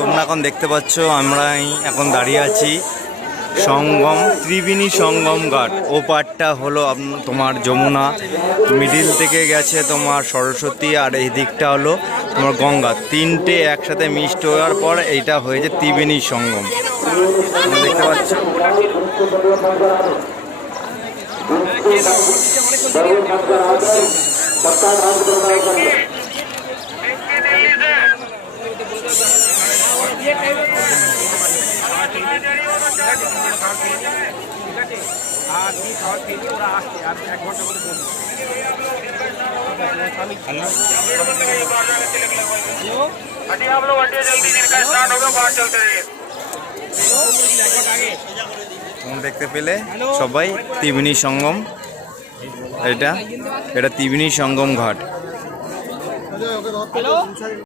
তোমরা এখন দেখতে পাচ্ছ আমরা এখন দাঁড়িয়ে আছি সঙ্গম ত্রিবেণী সঙ্গম ঘাট। ও পারটা হলো তোমার যমুনা, মিডিল থেকে গেছে তোমার সরস্বতী, আর এই দিকটা হলো তোমার গঙ্গা। তিনটে একসাথে মিক্সড হওয়ার পর এইটা হয়েছে ত্রিবেণী সঙ্গম। তোমরা দেখতে পাচ্ছ দেখতে পেলে সবাই ত্রিবেণী সঙ্গম। এটা ত্রিবেণী সঙ্গম ঘাট।